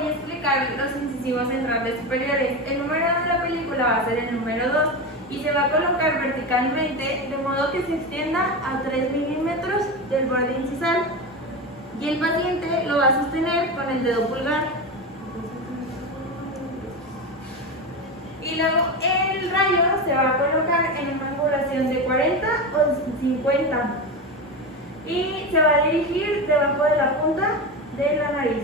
voy a explicar los incisivos centrales superiores. El número de la película va a ser el número 2 y se va a colocar verticalmente de modo que se extienda a 3 milímetros del borde incisal. Y el paciente lo va a sostener con el dedo pulgar. Y luego el rayo se va a colocar en una angulación de 40 o 50 y se va a dirigir debajo de la punta de la nariz.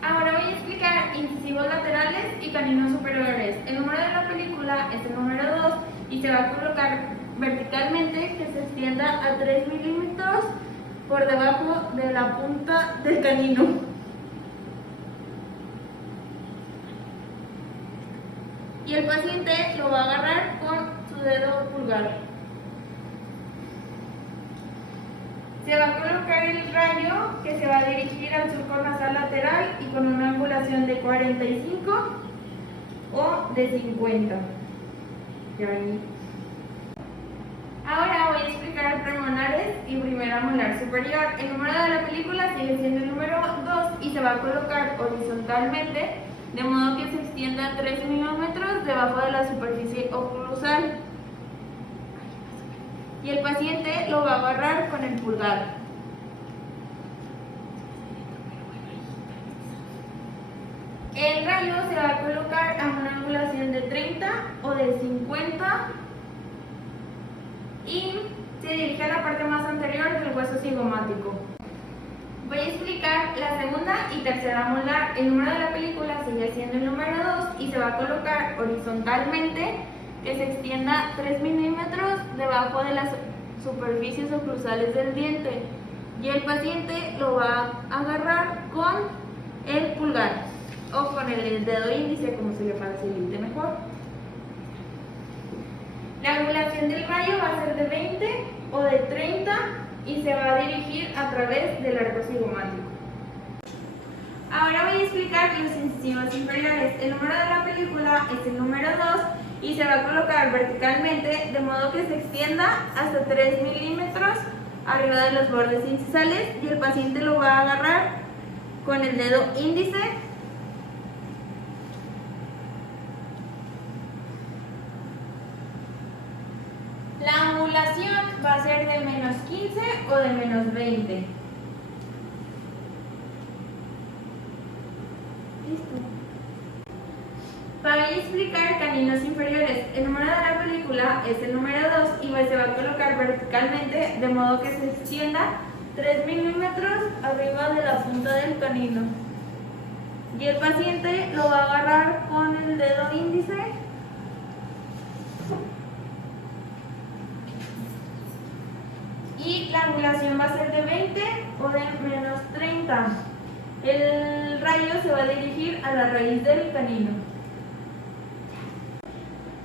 Ahora voy a explicar incisivos laterales y caninos superiores. El número de la película es el número 2 y se va a colocar verticalmente que se extienda a 3 milímetros por debajo de la punta del canino. Y el paciente lo va a agarrar con su dedo pulgar. Se va a colocar el rayo que se va a dirigir al surco nasal lateral y con una angulación de 45 o de 50. Y ahí. Ahora voy a explicar premolares y primera molar superior. El número de la película sigue siendo el número 2 y se va a colocar horizontalmente de modo que se extienda 3 milímetros debajo de la superficie oclusal. Y el paciente lo va a agarrar con el pulgar. El rayo se va a colocar a una angulación de 30 o de 50 y se dirige a la parte más anterior del hueso cigomático. Voy a explicar la segunda y tercera molar. El número de la película sigue siendo el número 2 y se va a colocar horizontalmente que se extienda 3 milímetros debajo de las superficies oclusales del diente. Y el paciente lo va a agarrar con el pulgar o con el dedo índice, como se le facilite mejor. La angulación del rayo va a ser de 20 o de 30 y se va a dirigir a través del arco cigomático. Ahora voy a explicar los incisivos inferiores. El número de la película es el número 2 y se va a colocar verticalmente de modo que se extienda hasta 3 milímetros arriba de los bordes incisales y el paciente lo va a agarrar con el dedo índice . La angulación va a ser de menos 15 o de menos 20. Listo. Para explicar caninos inferiores, el número de la película es el número 2 y se va a colocar verticalmente de modo que se extienda 3 milímetros arriba de la punta del canino. Y el paciente lo va a agarrar con el dedo índice . Y la angulación va a ser de 20 o de menos 30. El rayo se va a dirigir a la raíz del canino.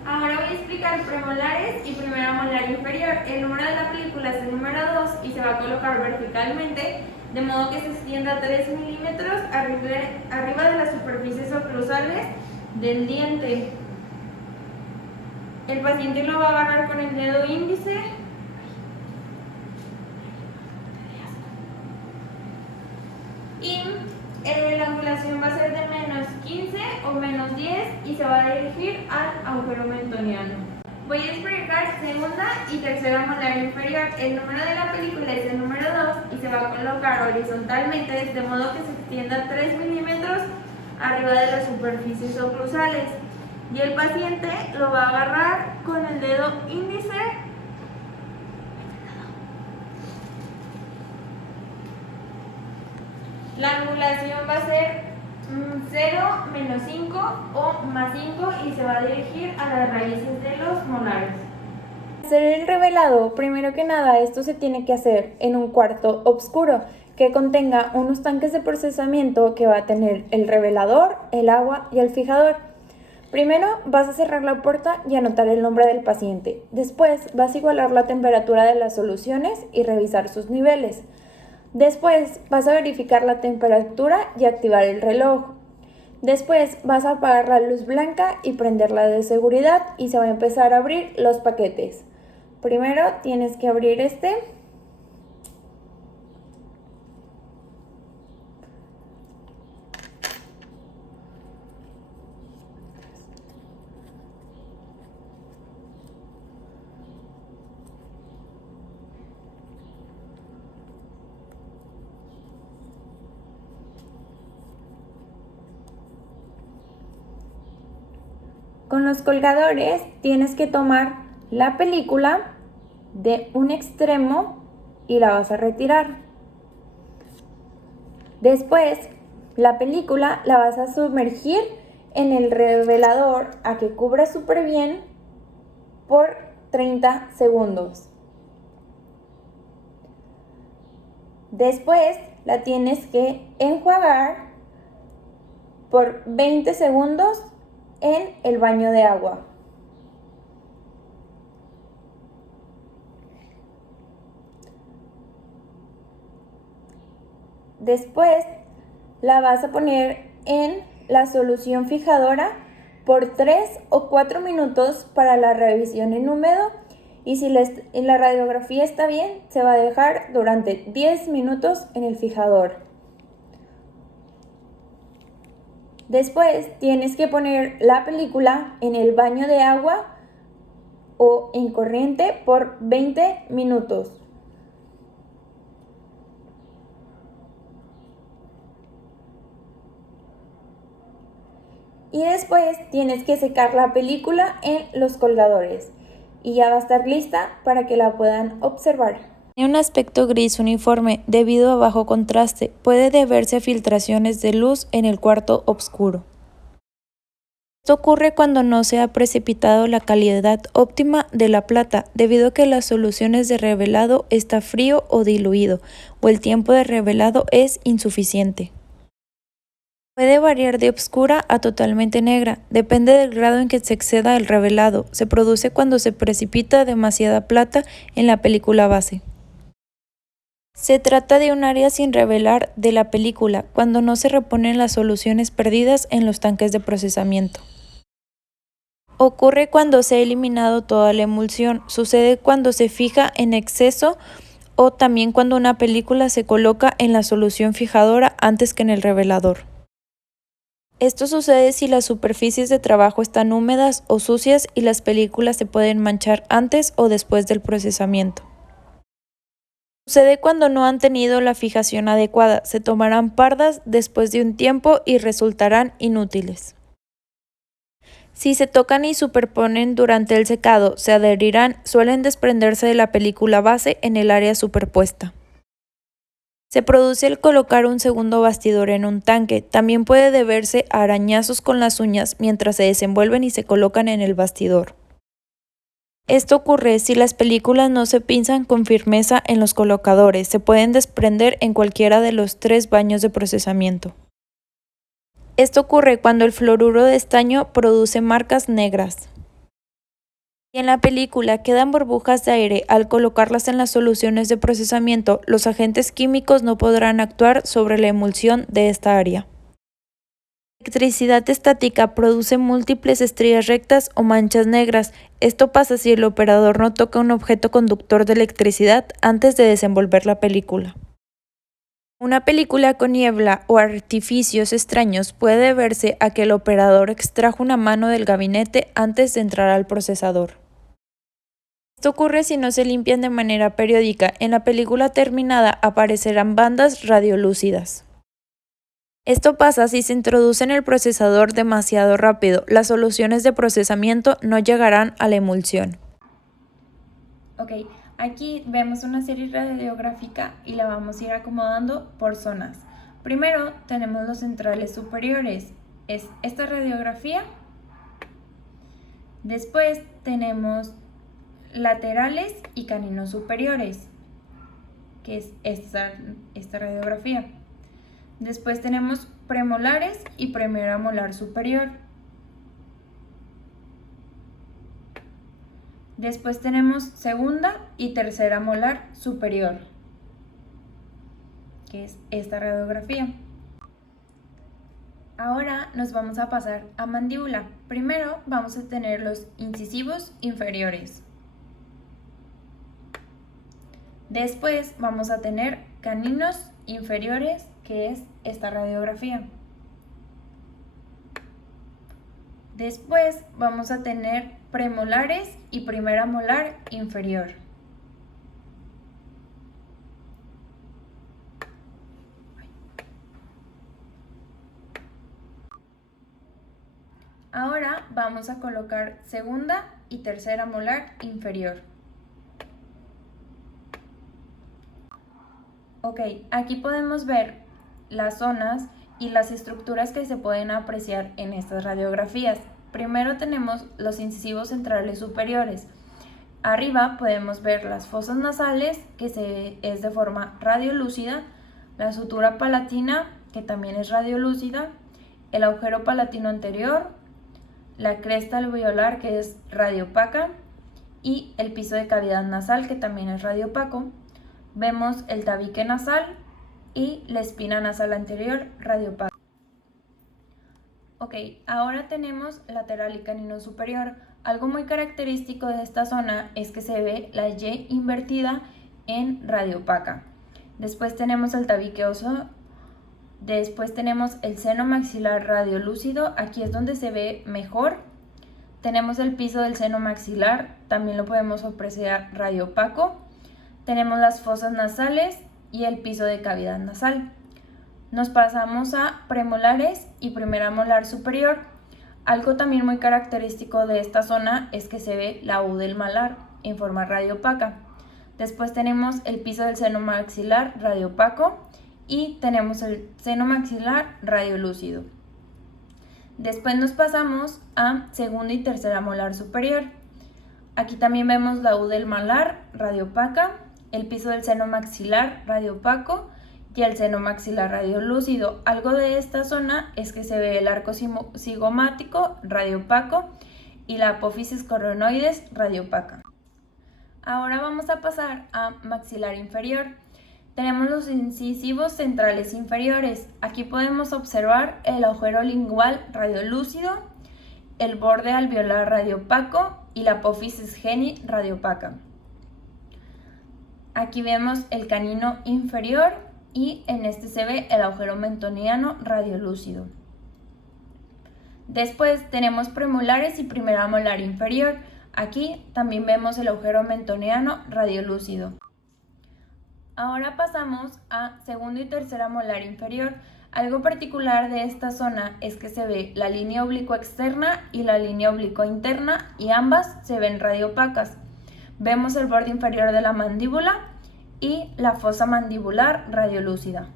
Ahora voy a explicar premolares y primera molar inferior. El número de la película es el número 2 y se va a colocar verticalmente de modo que se extienda 3 milímetros arriba de las superficies oclusales del diente. El paciente lo va a agarrar con el dedo índice . Y la angulación va a ser de menos 15 o menos 10 y se va a dirigir al agujero mentoniano. Voy a explicar segunda y tercera molar inferior. El número de la película es el número 2 y se va a colocar horizontalmente de modo que se extienda 3 milímetros arriba de las superficies oclusales. Y el paciente lo va a agarrar con el dedo índice . La angulación va a ser 0, menos 5 o más 5 y se va a dirigir a las raíces de los molares. Para hacer el revelado, primero que nada esto se tiene que hacer en un cuarto oscuro que contenga unos tanques de procesamiento que va a tener el revelador, el agua y el fijador. Primero vas a cerrar la puerta y anotar el nombre del paciente. Después vas a igualar la temperatura de las soluciones y revisar sus niveles. Después vas a verificar la temperatura y activar el reloj. Después vas a apagar la luz blanca y prenderla de seguridad y se va a empezar a abrir los paquetes. Primero tienes que abrir este. Con los colgadores tienes que tomar la película de un extremo y la vas a retirar. Después, la película la vas a sumergir en el revelador a que cubra súper bien por 30 segundos. Después la tienes que enjuagar por 20 segundos en el baño de agua. Después la vas a poner en la solución fijadora por 3 o 4 minutos para la revisión en húmedo, y si la radiografía está bien, se va a dejar durante 10 minutos en el fijador. Después tienes que poner la película en el baño de agua o en corriente por 20 minutos. Y después tienes que secar la película en los colgadores y ya va a estar lista para que la puedan observar. Tiene un aspecto gris uniforme debido a bajo contraste. Puede deberse a filtraciones de luz en el cuarto oscuro. Esto ocurre cuando no se ha precipitado la calidad óptima de la plata, debido a que las soluciones de revelado está frío o diluido, o el tiempo de revelado es insuficiente. Puede variar de oscura a totalmente negra, depende del grado en que se exceda el revelado. Se produce cuando se precipita demasiada plata en la película base. Se trata de un área sin revelar de la película, cuando no se reponen las soluciones perdidas en los tanques de procesamiento. Ocurre cuando se ha eliminado toda la emulsión, sucede cuando se fija en exceso o también cuando una película se coloca en la solución fijadora antes que en el revelador. Esto sucede si las superficies de trabajo están húmedas o sucias y las películas se pueden manchar antes o después del procesamiento. Sucede cuando no han tenido la fijación adecuada, se tomarán pardas después de un tiempo y resultarán inútiles. Si se tocan y superponen durante el secado, se adherirán, suelen desprenderse de la película base en el área superpuesta. Se produce al colocar un segundo bastidor en un tanque. También puede deberse a arañazos con las uñas mientras se desenvuelven y se colocan en el bastidor. Esto ocurre si las películas no se pinzan con firmeza en los colocadores. Se pueden desprender en cualquiera de los 3 baños de procesamiento. Esto ocurre cuando el fluoruro de estaño produce marcas negras. Si en la película quedan burbujas de aire al colocarlas en las soluciones de procesamiento, los agentes químicos no podrán actuar sobre la emulsión de esta área. La electricidad estática produce múltiples estrías rectas o manchas negras. Esto pasa si el operador no toca un objeto conductor de electricidad antes de desenvolver la película. Una película con niebla o artificios extraños puede deberse a que el operador extrajo una mano del gabinete antes de entrar al procesador. Esto ocurre si no se limpian de manera periódica. En la película terminada aparecerán bandas radiolúcidas. Esto pasa si se introduce en el procesador demasiado rápido. Las soluciones de procesamiento no llegarán a la emulsión. Ok, aquí vemos una serie radiográfica y la vamos a ir acomodando por zonas. Primero tenemos los centrales superiores, es esta radiografía. Después tenemos laterales y caninos superiores, que es esta radiografía. Después tenemos premolares y primera molar superior. Después tenemos segunda y tercera molar superior, que es esta radiografía. Ahora nos vamos a pasar a mandíbula. Primero vamos a tener los incisivos inferiores. Después vamos a tener caninos inferiores, que es esta radiografía. Después vamos a tener premolares y primera molar inferior. Ahora vamos a colocar segunda y tercera molar inferior. Ok, aquí podemos ver las zonas y las estructuras que se pueden apreciar en estas radiografías. Primero tenemos los incisivos centrales superiores. Arriba podemos ver las fosas nasales, que es de forma radiolúcida, la sutura palatina, que también es radiolúcida, el agujero palatino anterior, la cresta alveolar, que es radiopaca, y el piso de cavidad nasal, que también es radiopaco. Vemos el tabique nasal y la espina nasal anterior radiopaca. Ok, ahora tenemos lateral y canino superior. Algo muy característico de esta zona es que se ve la Y invertida en radiopaca. Después tenemos el tabique óseo. Después tenemos el seno maxilar radiolúcido. Aquí es donde se ve mejor. Tenemos el piso del seno maxilar. También lo podemos apreciar radiopaco. Tenemos las fosas nasales y el piso de cavidad nasal. Nos pasamos a premolares y primera molar superior. Algo también muy característico de esta zona es que se ve la U del malar en forma radiopaca. Después tenemos el piso del seno maxilar radiopaco y tenemos el seno maxilar radiolúcido. Después nos pasamos a segunda y tercera molar superior. Aquí también vemos la U del malar radiopaca, el piso del seno maxilar radiopaco y el seno maxilar radiolúcido. Algo de esta zona es que se ve el arco cigomático radiopaco y la apófisis coronoides radiopaca. Ahora vamos a pasar a maxilar inferior. Tenemos los incisivos centrales inferiores. Aquí podemos observar el agujero lingual radiolúcido, el borde alveolar radiopaco y la apófisis geni radiopaca. Aquí vemos el canino inferior y en este se ve el agujero mentoniano radiolúcido. Después tenemos premolares y primera molar inferior. Aquí también vemos el agujero mentoniano radiolúcido. Ahora pasamos a segunda y tercera molar inferior. Algo particular de esta zona es que se ve la línea oblicua externa y la línea oblicua interna y ambas se ven radiopacas. Vemos el borde inferior de la mandíbula y la fosa mandibular radiolúcida.